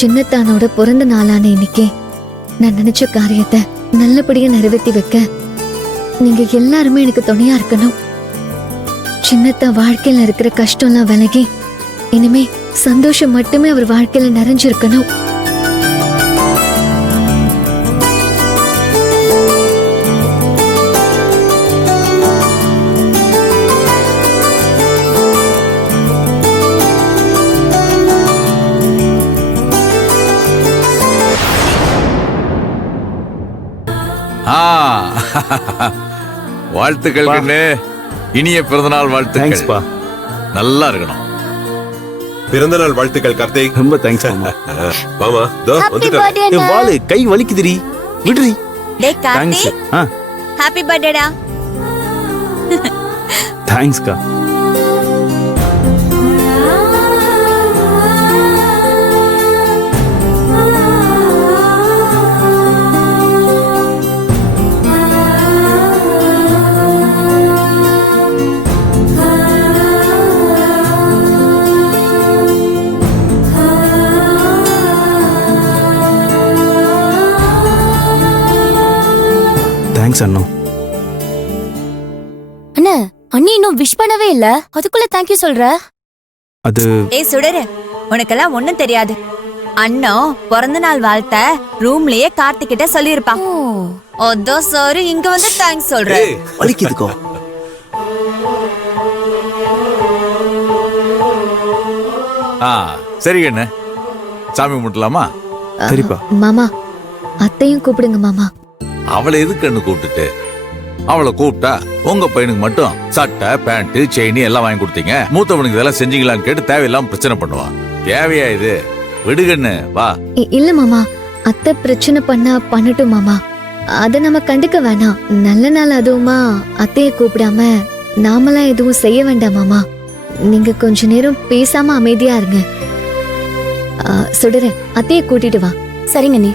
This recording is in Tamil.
சின்னத்தானோட பிறந்த நாளான இன்னைக்கு நான் நினைச்ச காரியத்தை நல்லபடியா நிறைவேற்றி வைக்க நீங்க எல்லாருமே எனக்கு துணையா இருக்கணும். சின்னத்தா வாழ்க்கையில இருக்கிற கஷ்டம்லாம் விலகி இனிமே சந்தோஷம் மட்டுமே அவர் வாழ்க்கையில நிறைஞ்சிருக்கணும். வாழ்த்துக்கள் கண்ணு. இனிய பிறந்தநாள் வாழ்த்துக்கள். நல்லா இருக்கணும். பிறந்தநாள் வாழ்த்துக்கள் கார்த்திக். ரொம்ப தேங்க்ஸ் மாமா. மாமா தோ வந்துட்டேன். வாளு கை வலிக்குதுடி. விடுடி. டேய் கார்த்திக். ஹேப்பி பர்த்டேடா. தேங்க்ஸ் கா. தேங்க்ஸ் அண்ணா. அண்ணா அண்ணி இன்னும் விஷ் பண்ணவே இல்ல, அதுக்குள்ள தேங்க் யூ சொல்ற? அது ஏய் சுடரு, உனக்கெல்லாம் ஒண்ணும் தெரியாது. அண்ணா பிறந்த நாள் வாழ்த்த ரூம்லயே கார்த்திக் கிட்ட சொல்லிருப்பான். அதோ சாரி இங்க வந்து தேங்க்ஸ் சொல்ற. வலிக்குதுக்கோ. சரி கண்ணு, சாமி கும்பிடலாமா? சரிப்பா. மாமா அத்தையும் கூப்பிடுங்க மாமா. அவளை எதுக்கு கண்ணு கூப்பிட்டுட்டு? அவளை கூப்பிட்டா உங்க பையனுக்கு மட்டும் சட்டை பேண்ட் செயின் எல்லாம் வாங்கி கொடுத்தீங்க, மூத்தவனுக்கு இதெல்லாம் செஞ்சீங்களான்னு கேட்டு தேவையில்லாம பிரச்சனை பண்ணுவான். தேவையா இது? விடுகண்ணு வா. இல்ல மாமா, அத்தை பிரச்சனை பண்ணா பண்ணட்டும் மாமா, அத நம்ம கண்டுக்க வேணாம். நல்ல நாள் அதுவுமா அத்தைய கூப்பிடாம நாமெல்லாம் எதுவும் செய்ய வேண்டாம் மாமா. நீங்க கொஞ்ச நேரம் பேசாம அமைதியா இருங்க. சுடர அத்தைய கூட்டிட்டு வா. சரிங்க நீ.